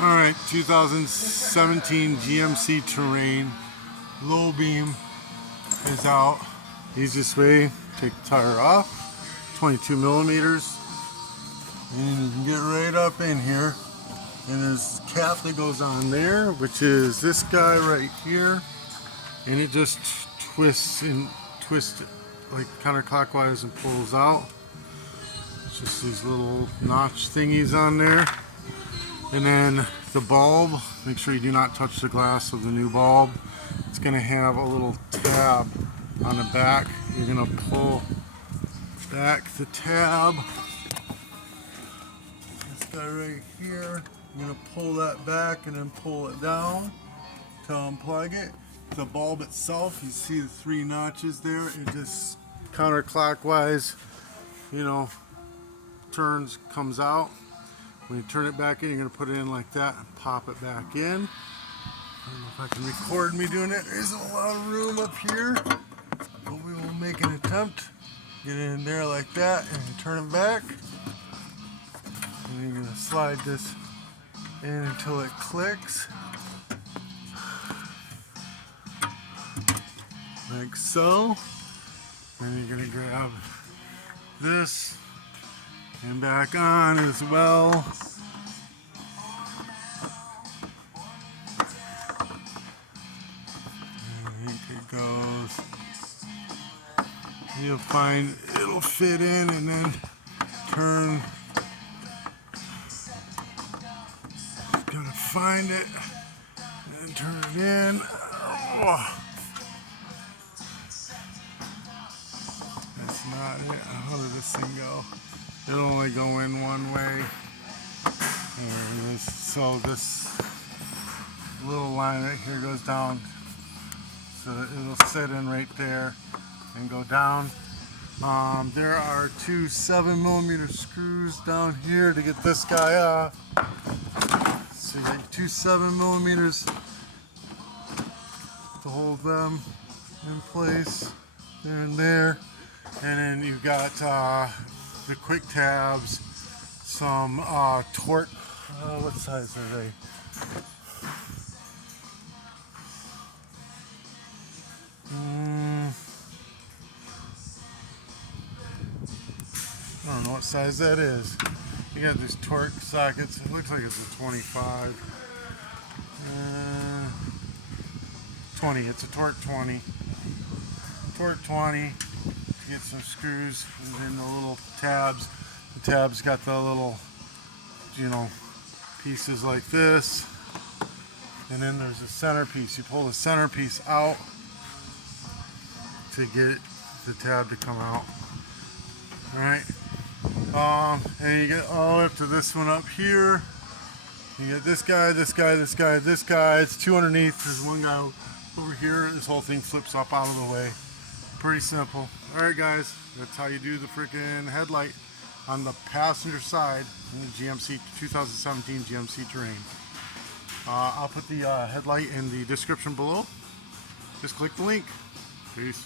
Alright, 2017 GMC Terrain. Low beam is out. Easiest way, take the tire off. 22 millimeters. And you can get right up in here. And there's a cap that goes on there, which is this guy right here. And it just twists like counterclockwise and pulls out. It's just these little notch thingies on there. And then the bulb, make sure you do not touch the glass of the new bulb. It's going to have a little tab on the back. You're going to pull back the tab. This guy right here, you're going to pull that back and then pull it down to unplug it. The bulb itself, you see the 3 notches there, it just counterclockwise, comes out. When you turn it back in, you're going to put it in like that and pop it back in. I don't know if I can record me doing it. There isn't a lot of room up here, but we will make an attempt. Get it in there like that and turn it back. And you're going to slide this in until it clicks. Like so. Then you're going to grab this and back on as well. I think it goes. You'll find it'll fit in and then turn. Gotta find it and then turn it in. Oh. That's not it. How did this thing go? It'll only go in one way. There it is. So this little line right here goes down. So it'll sit in right there and go down. There are 2 7mm screws down here to get this guy off. So you got 2 7mm to hold them in place there and there. And then you've got the quick tabs, some torque. What size are they? I don't know what size that is. You got these torque sockets. It looks like it's a 25. 20. It's a torque 20. Torque 20. Get some screws and then the little tabs. The tabs got the little, pieces like this. And then there's a centerpiece. You pull the centerpiece out to get the tab to come out. Alright. And you get all up to this one up here. You get this guy, this guy, this guy, this guy. It's 2 underneath. There's one guy over here. This whole thing flips up out of the way. Pretty simple. Alright guys, that's how you do the freaking headlight on the passenger side in the GMC 2017 GMC Terrain. I'll put the headlight in the description below. Just click the link. Peace.